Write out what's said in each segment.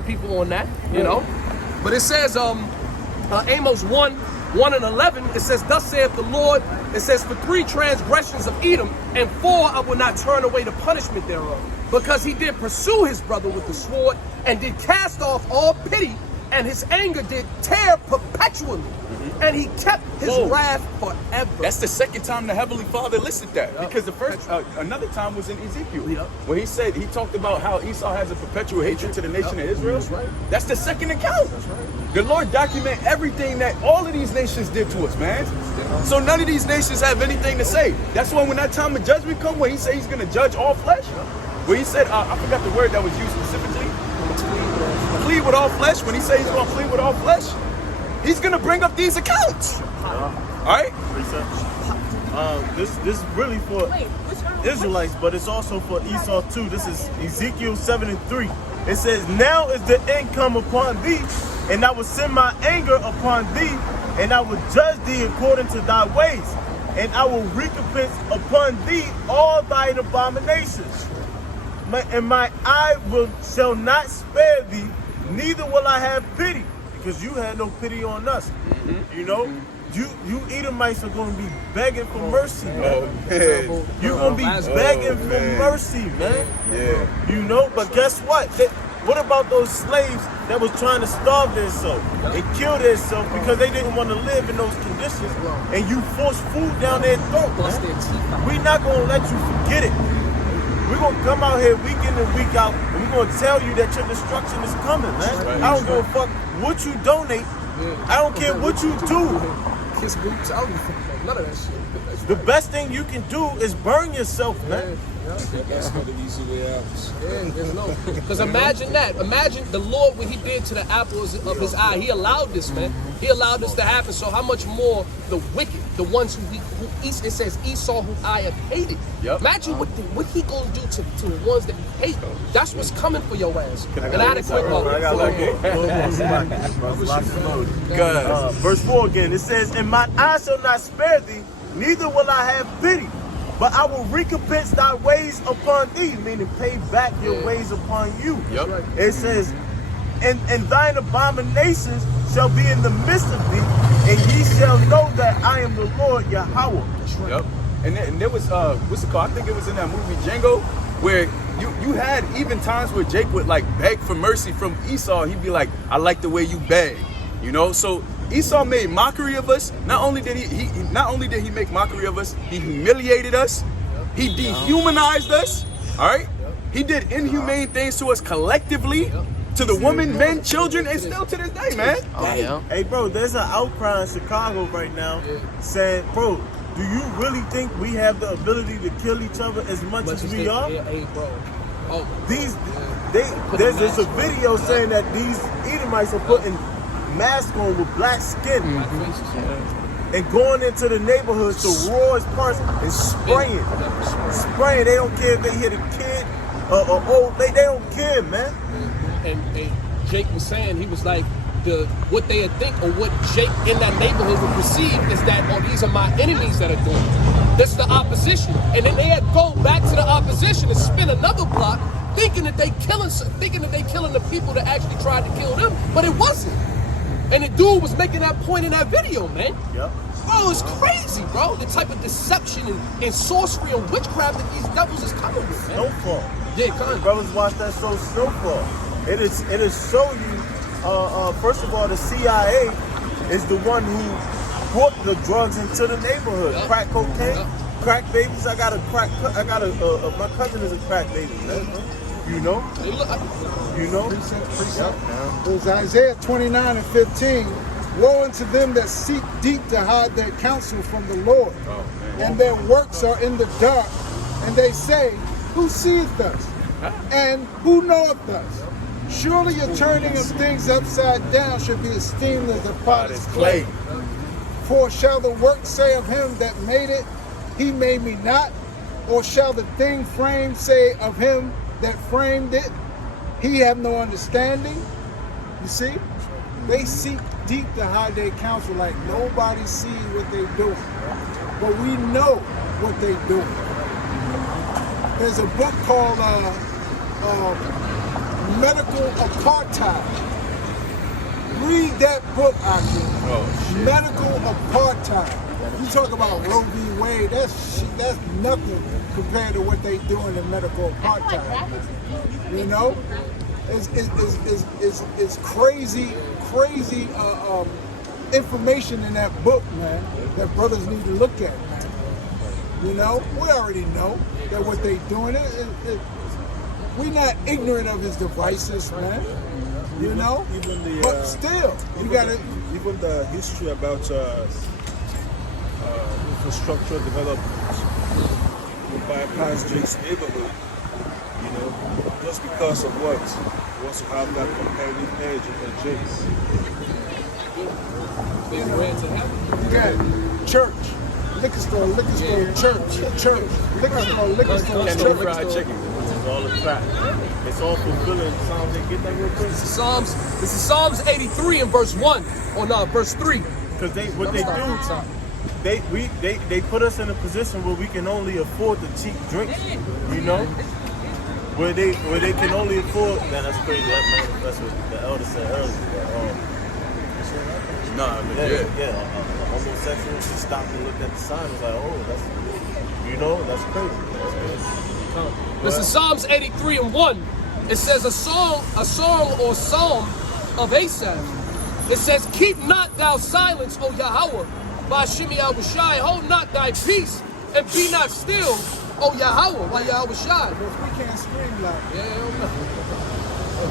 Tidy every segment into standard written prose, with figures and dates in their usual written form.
people on that, you know. But it says, Amos 1:1-11, it says, thus saith the Lord, it says, for 3 transgressions of Edom, and 4 I will not turn away the punishment thereof. Because he did pursue his brother with the sword, and did cast off all pity, and his anger did tear perpetually. And he kept his wrath forever. That's the second time the Heavenly Father listed that. Because the first, another time was in Ezekiel. When he said, he talked about how Esau has a perpetual hatred to the nation of Israel. That's right. That's the second account. That's right. The Lord document everything that all of these nations did to us, man. So none of these nations have anything to say. That's why when that time of judgment comes, when he said he's going to judge all flesh, when he said, I forgot the word that was used specifically, plead with all flesh, when he said he's going to plead with all flesh, he's going to bring up these accounts. All right? This is really for Israelites, but it's also for Esau too. This is Ezekiel 7:3. It says, now is the end come upon thee, and I will send my anger upon thee, and I will judge thee according to thy ways, and I will recompense upon thee all thine abominations. And my eye shall not spare thee, neither will I have pity. Because you had no pity on us, you know. You Edomites are going to be begging for mercy, man. You're going to be begging for mercy, man. Yeah. You know, but guess what? What about those slaves that was trying to starve themselves and kill themselves because they didn't want to live in those conditions, and you forced food down their throat, man? We're not going to let you forget it. We're going to come out here week in and week out, and we're going to tell you that your destruction is coming, man. Right. I don't give a fuck what you donate. I don't care what you do. Kiss boots, I don't give a fuck none of that shit. The best thing you can do is burn yourself, man. That's not an easy way out. Because imagine that. Imagine the Lord, what he did to the apples of his eye. He allowed this, man. He allowed this to happen. So how much more the wicked, the ones who it says Esau who I have hated. Imagine what he gonna do to the ones that he hate. That's what's coming for your ass. And I had a quick one. Verse 4 again. It says, and my eye shall not spare thee, neither will I have pity. But I will recompense thy ways upon thee, meaning pay back your ways upon you. It says, and thine abominations shall be in the midst of thee, and ye shall know that I am the Lord Yahweh. And there was, what's it called? I think it was in that movie Django, where you had even times where Jake would like beg for mercy from Esau. He'd be like, I like the way you beg, you know? So Esau made mockery of us. Not only did he make mockery of us, he humiliated us. He dehumanized us. All right. He did inhumane things to us collectively, to the women, men, children, and still to this day, man. Hey, bro, there's an outcry in Chicago right now saying, bro, do you really think we have the ability to kill each other as much as we are? Hey, bro. There's a video saying that these Edomites are putting masks on with black skin and going into the neighborhoods to rawest parts and spraying. They don't care if they hit a kid or old. They don't care, man. And Jake was saying, he was like, what they think or what Jake in that neighborhood would perceive is that, oh, these are my enemies that are doing it. That's the opposition. And then they had to go back to the opposition and spin another block, thinking that they killing the people that actually tried to kill them, but it wasn't. And the dude was making that point in that video, man. Bro, it's crazy, bro. The type of deception and sorcery and witchcraft that these devils is coming with, man. Snowfall. Yeah, kind of. Brothers watch that show Snowfall. It'll show you, first of all, the CIA is the one who brought the drugs into the neighborhood. Crack cocaine, crack babies. My cousin is a crack baby, man. You know? You know? It was Isaiah 29:15. Woe unto them that seek deep to hide their counsel from the Lord, and their works are in the dark, and they say, who seeth us? And who knoweth us? Surely a turning of things upside down should be esteemed as the potter's clay. For shall the work say of him that made it, he made me not? Or shall the thing framed say of him that framed it, he have no understanding? You see? They seek deep to hide their counsel like nobody sees what they're doing. But we know what they're doing. There's a book called medical apartheid. Read that book, Aki. Oh, shit. Medical apartheid. You talk about Roe v. Wade, that's nothing compared to what they doing in medical apartheid. You know? It's crazy information in that book, man, that brothers need to look at, man. You know? We already know that what they doing, we're not ignorant of his devices, man. You know? Even the, but still, you gotta... Even the history about infrastructure development will bypass Jake's neighborhood, you know, just because of what? He wants to have that competitive edge over Jake's. You got church, liquor store, church, liquor store, Kentucky Fried church. Chicken. It's all a trap. It's all fulfilling. Psalms, they get that real quick. This is Psalms 83 and verse 1. Or no, verse 3. Because what they do, they put us in a position where we can only afford the cheap drinks, you know? Where they can only afford, man, that's crazy. That's what the elder said earlier. Nah, I mean, Yeah, a homosexual, she stopped and looked at the sign and was like, oh, that's, you know, that's crazy. This is Psalms 83 and 1. It says a song or psalm of Asaph. It says, keep not thou silence, O Yahweh, by Shimi Yahushai, hold not thy peace, and be not still, O Yahweh, by Yahushai. Because we can't scream loud. Yeah,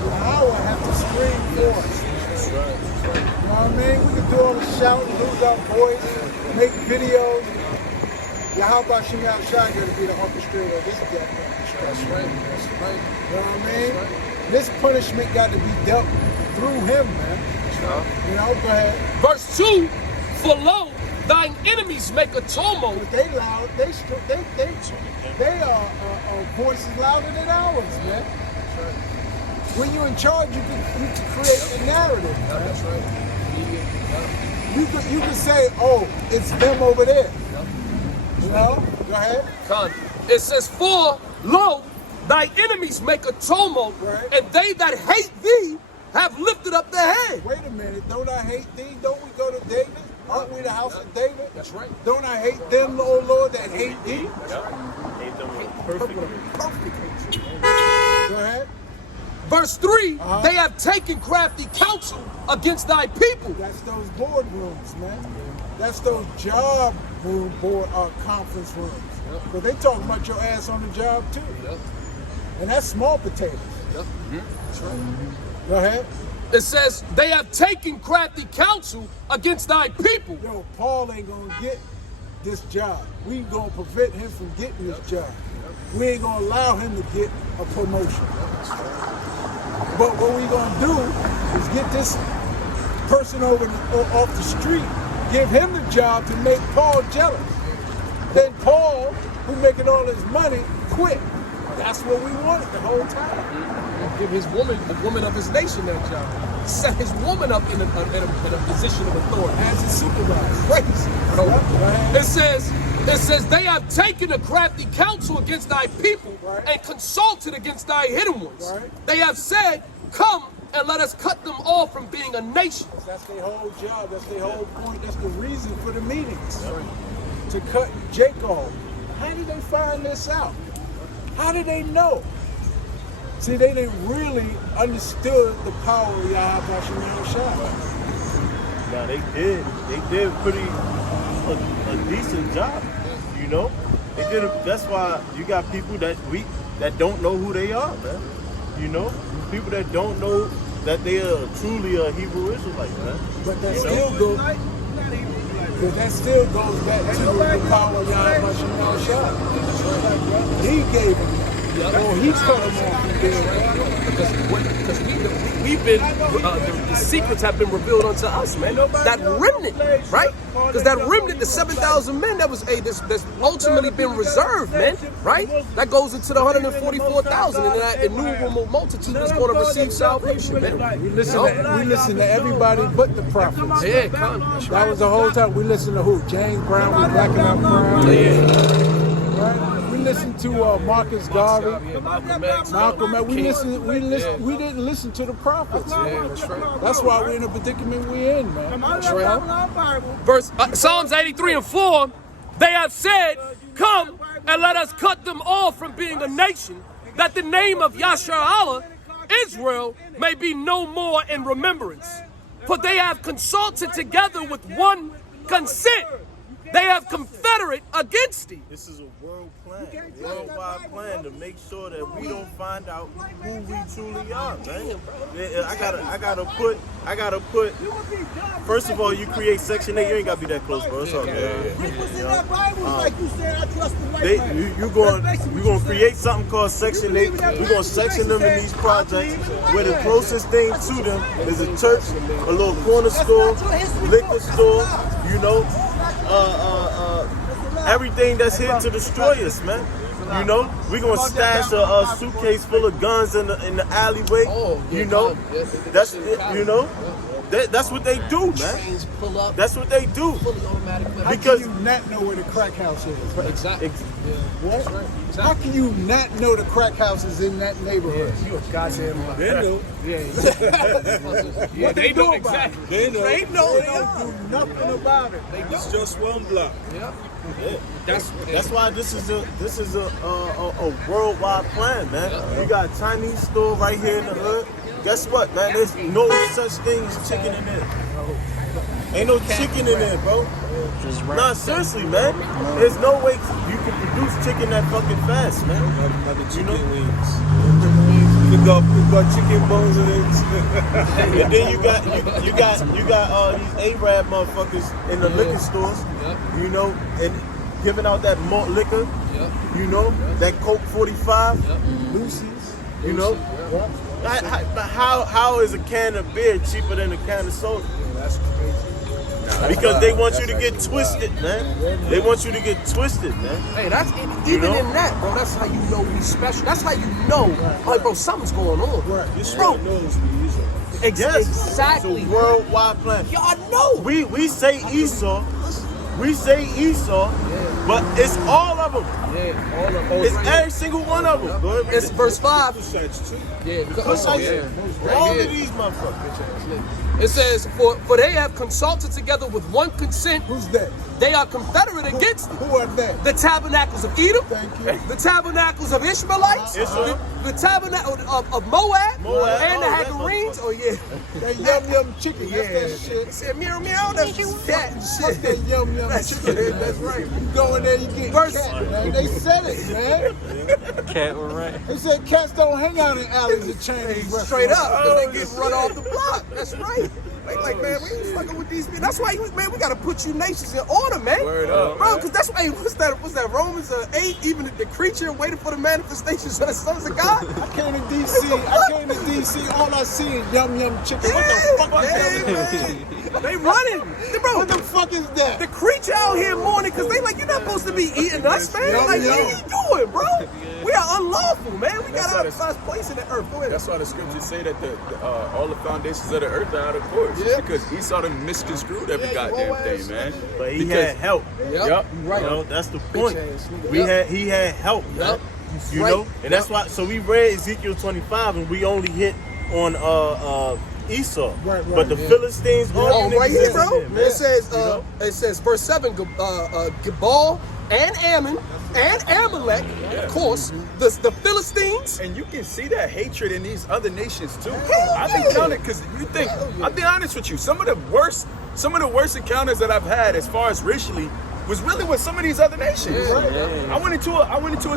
Yahweh have to scream for us. that's right. You know what I mean? We can do all the shouting, lose our voice, make videos. Yahweh Shimi Yahushai got to be the orchestrator of this goddamn show. That's right. That's right. You know what I mean? This punishment got to be dealt through him, man. You know, go ahead. Verse 2, for lo, thine enemies make a tumult. But they loud, they are voices louder than ours, man. When you're in charge, you can create a narrative. Yeah, that's right. You can say, oh, it's them over there. You know? Go ahead. It says, for lo, thy enemies make a tumult, Right. and they that hate thee have lifted up their head. Wait a minute. Don't I hate thee? Don't we go to David? Aren't we the house of David? That's right. Don't I hate them, O Lord, that hate thee? Hate them with perfect. Go ahead. Verse 3, they have taken crafty counsel against thy people. That's those boardrooms, man. That's those job room conference rooms. Yep. But they talking about your ass on the job too. Yep. And that's small potatoes. Yep. That's right. Go ahead. It says, they have taken crafty counsel against thy people. Yo, Paul ain't gonna get this job. We gonna prevent him from getting this job. We ain't gonna allow him to get a promotion. But what we gonna do is get this person off the street, give him the job to make Paul jealous. Then Paul, who making all his money, quit. That's what we wanted the whole time. Give his woman, the woman of his nation, that job. Set his woman up in a position of authority. As a supervisor. Crazy, bro. Right. It says they have taken a crafty counsel against thy people, Right. and consulted against thy hidden ones. Right. They have said, come and let us cut them off from being a nation. That's their whole job. That's their whole point. That's the reason for the meetings. To cut Jake off. How did they find this out? How did they know? See, they didn't really understood the power of Yahweh Shemel Shah. Now they did pretty a decent job, you know. They did. That's why you got people that don't know who they are, man. You know, people that don't know that they are truly a Hebrew Israelite, man. But that still goes back to the power of Yahweh Shemel Shah. He gave him that. Oh, he's coming off from there. Because we've been, the secrets have been revealed unto us, man. That remnant, right? Because that remnant, the 7,000 men that's ultimately been reserved, man, right? That goes into the 144,000, and that innumerable multitude is going to receive salvation, man. We listen to everybody but the prophets. Yeah, come. That was the whole time. We listened to who? James Brown, we blacking out Brown. Yeah. Right? We listen to Marcus Garvey, Malcolm X. Malcolm X. We King. didn't listen to the prophets. Yeah, that's right. That's why we're in the predicament we're in, man. Verse Psalms 83 and 4, they have said, come and let us cut them off from being a nation, that the name of Yasher Allah, Israel, may be no more in remembrance. For they have consulted together with one consent. They have confederate against thee. This is a worldwide plan to make sure that we don't find out who we truly are, man. I gotta put. First of all, you create Section 8. You ain't gotta be that close, bro. It's all good. You're gonna create something called Section 8. We're gonna section them in these projects where the closest thing to them is a church, a little corner store, liquor store, you know. Everything that's here to destroy us, man. You know, we're gonna stash a suitcase full of guns in the alleyway. You know, that's that's what they do, man. That's what they do. Because you not know where the crack house is. Exactly. What? How can you not know the crack house is in that neighborhood? You a goddamn liar. They know. Yeah, they know exactly. They know. They don't do nothing about it. It's just one block. Yeah. That's why this is a worldwide plan, man. You got a Chinese store right here in the hood. Guess what, man? There's no such thing as chicken in there. Ain't no chicken in there, bro. Nah, seriously, man. There's no way you can produce chicken that fucking fast, man. Another chicken wings. We got chicken bones in it. And then you got these Arab motherfuckers in the liquor stores, you know, and giving out that malt liquor, you know, that Coke 45, Lucy's, you know. But how is a can of beer cheaper than a can of soda? That's crazy. Because they want you to get twisted, man. They want you to get twisted, man. Hey, that's even in that, bro. That's how you know we special. That's how you know, like, bro, something's going on. This Bro, one knows we Israel. exactly. It's a worldwide plan. Y'all know. We say Esau. We say Esau, but it's all of them. Yeah, all of them. It's every single one of them. Go ahead. It's verse 5. Besides, too. Yeah, All of these motherfuckers. It says, for they have consulted together with one consent. Who's that? They are confederate against it. Who are that? The tabernacles of Edom. Thank you. The tabernacles of Ishmaelites. The tabernacle of Moab. And the Hagarenes. Oh, yeah. That yum chicken. That's that shit. It said, meow, meow. That's that Fuck shit. that yum chicken. That's right. You go in there, you get cat, man. They said it, man. Cat were right. They said cats don't hang out in alleys of Chinese restaurants. Straight up, because they get run off the block. That's right. Like, man, we ain't fucking with these people. That's why, man, we gotta put you nations in order, man. Word up, bro, because that's why, what's that, Romans 8, even the creature waiting for the manifestations of the sons of God? I came to DC, all I see is yum chicken. What the fuck is that? They running. Bro, What the fuck is that? the creature out here mourning because they like, you're not supposed to be eating us, man. Yum, Like, yum. what are you doing, bro? We are unlawful, man. We got our first place in the earth. Go ahead. That's why the scriptures say that all the foundations of the earth are out of course. Yeah. Because Esau done misconstrued every Yeah, goddamn you thing, always- man. But he had help. Yup. Right. You know, that's the point. Bitch-ass nigga. He had help, man. You Right. know, and that's why. So we read Ezekiel 25, and we only hit on Esau. Right, but the Philistines, all Oh, you right niggas here, is bro. in there, man. It says verse 7, Gebal and Ammon and Amalek, of course, the Philistines. And you can see that hatred in these other nations too. Hell I've yeah. encountered, because you think, I'll be honest with you, some of the worst encounters that I've had as far as racially was really with some of these other nations. I went into a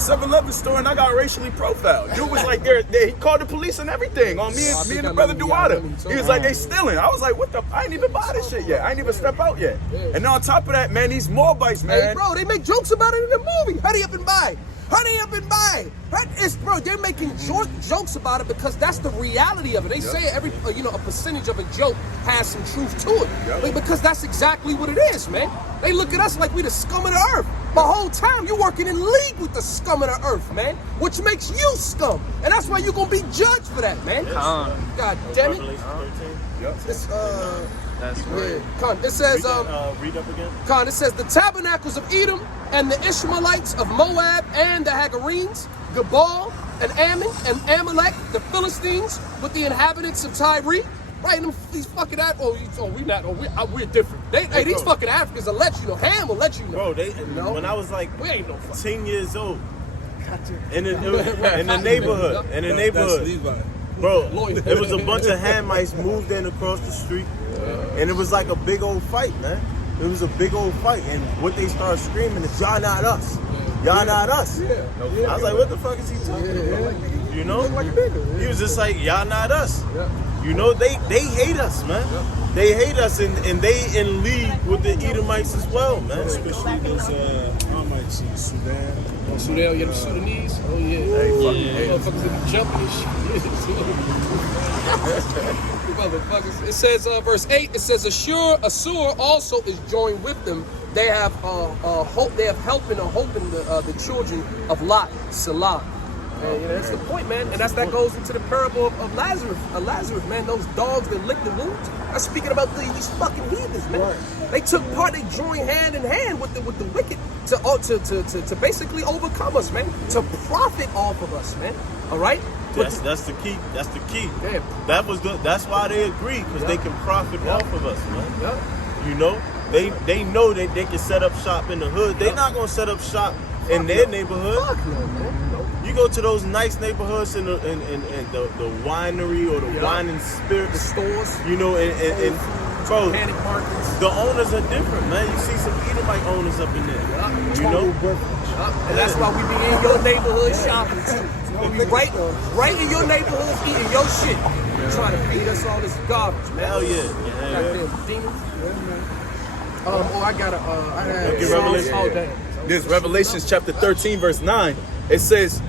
7-Eleven store and I got racially profiled. Dude was like, he called the police and everything on me and the brother Duwada. He was like, they stealing. I was like, what the? I ain't even buy this shit yet. I ain't even step out yet. And on top of that, man, these Moabites, man. Hey, bro, they make jokes about it in the movie. Hurry up and buy. Hurry up and buy. Bro, they're making jokes about it because that's the reality of it. They say a percentage of a joke has some truth to it. Like, because that's exactly what it is, man. They look at us like we the scum of the earth. The whole time you working in league with the scum of the earth, man, which makes you scum, and that's why you're gonna be judged for that, man. God damn it. Revelation 13. It's, That's right. Con, it says, Read up again. Con, it says the tabernacles of Edom and the Ishmaelites of Moab and the Hagarenes, Gebal and Ammon and Amalek, the Philistines with the inhabitants of Tyre. Right, these fucking we're different. These fucking Africans will let you know. Ham will let you know. Bro, when I was like we ain't no 10 years old, in the neighborhood, That's Levi. bro, it was a bunch of Hamites moved in across the street, and it was like a big old fight, man. It was a big old fight, and what they started screaming is, "Y'all not us, y'all not us." I was like, "What the fuck is he talking about?" You know, he was just like, "Y'all not us." You know, they hate us, man. They hate us, and they in league with the Edomites as well, man. Especially those Hamites in Sudan. Sudan, the Sudanese. Oh yeah. Motherfuckers that be jumping and shit. Motherfuckers. It says verse 8. It says Assur also is joined with them. They have hope. They have helping or hoping the children of Lot, Salah. And, you know, that's the point, man. And that goes into the parable of Lazarus. Lazarus, man. Those dogs that lick the wounds. I'm speaking about these fucking heathens, man. Right. They took part. They joined hand in hand with the wicked to basically overcome us, man. To profit off of us, man. All right. That's the key. That's the key. Damn. That's why they agree, because they can profit off of us, man. You know, they know that they can set up shop in the hood. They're not gonna set up shop in their neighborhood. Fuck no, man. You go to those nice neighborhoods in the winery or the wine and spirits, the stores, you know, and bro, panic markets. The owners are different, man. You see some Edomite owners up in there, you know. And that's why we be in your neighborhood shopping too. We be right in your neighborhood eating your shit. Trying to feed us all this garbage, man. Hell yeah. Goddamn demons. I had Revelation. This Revelations chapter 13, verse 9. It says,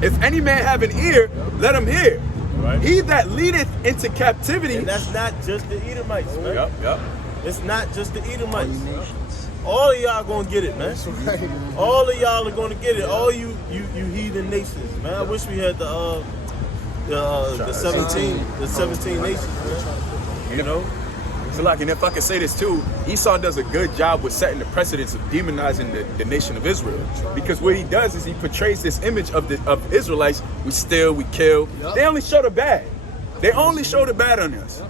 "If any man have an ear, let him hear. Right. He that leadeth into captivity." And that's not just the Edomites, man. Yep. It's not just the Edomites. All of y'all gonna get it, man. All of y'all are gonna get it. All you heathen nations, man. I wish we had the 17 nations, man. You know? So like, and if I could say this too, Esau does a good job with setting the precedence of demonizing the nation of Israel. Because what he does is he portrays this image of Israelites. We steal, we kill. They only show the bad. They only show the bad on us.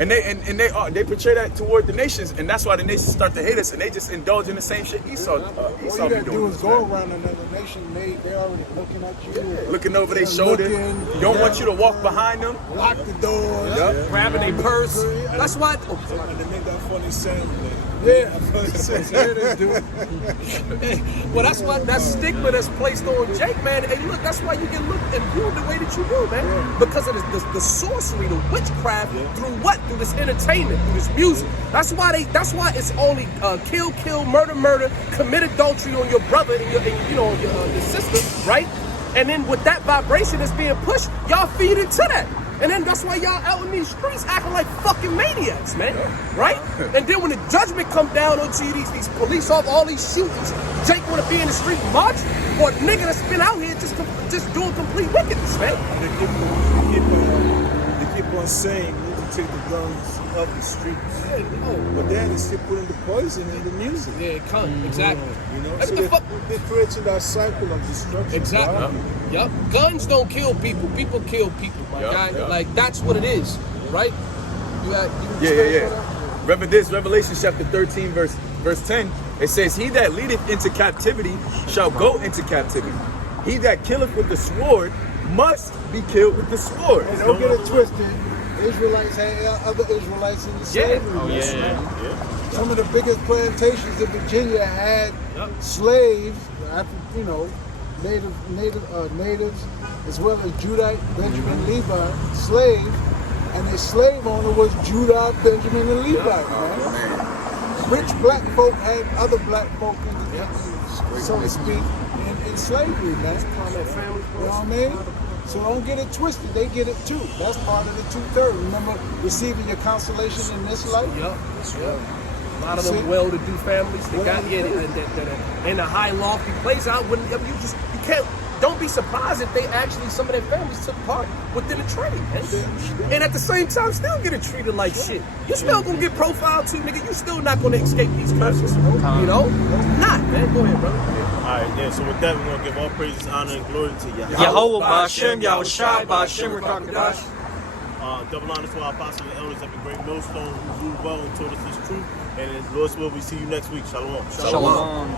And they portray that toward the nations, and that's why the nations start to hate us, and they just indulge in the same shit Esau All you gotta do is go around another nation, they're already looking at you. Looking over their shoulder. Don't want you to walk behind them. Lock the doors. Grabbing their purse. That's why. And they make that funny sound. Yeah. They do. Well, that's why that stigma that's placed on Jake, man. And look, that's why you get looked and viewed the way that you do, man. Because of the sorcery, the witchcraft, through what? Through this entertainment, through this music. That's why it's only kill, murder, commit adultery on your brother and your sister, right? And then with that vibration that's being pushed, y'all feed into that. And then that's why y'all out in these streets acting like fucking maniacs, man. Right? And then when the judgment come down onto you, these police off all these shootings, Jake wanna be in the street marching, or a nigga that's been out here just doing complete wickedness, man. They keep on saying we need to take the guns off the streets. But then they still putting the poison in the music. Yeah, it comes, exactly. You know, so they're creating that cycle of destruction. Exactly. Yep. Guns don't kill people. People kill people, my guy. Like, that's what it is, right? Revelation chapter 13, verse 10. It says, "He that leadeth into captivity shall go into captivity. He that killeth with the sword must be killed with the sword." And don't get it twisted. Israelites had other Israelites in the slavery. Some of the biggest plantations in Virginia had slaves, natives, as well as Judite, Benjamin, Levi, slaves, and their slave owner was Judah, Benjamin, and Levi. Man. Rich black folk had other black folk so to speak, in slavery, man. You know what I mean? So don't get it twisted. They get it too. That's part of the 2/3. Remember receiving your consolation in this life? A lot of them well-to-do families. They got in a high lofty place. You can't. Don't be surprised if they actually, some of their families took part within the trade. And at the same time, still getting treated like shit. You still gonna get profiled too, nigga. You still not gonna escape these curses. You know? Not, man. Go ahead, brother. All right, yeah. So with that, we're gonna give all praises, honor, and glory to Yahweh. Yahweh Ba'Shem, Yahushai Ba'Shem Rakakadash. Double honors to our apostles and elders at the great millstone who ruled well and taught us this truth. And in the Lord's will, we see you next week. Shalom. Shalom.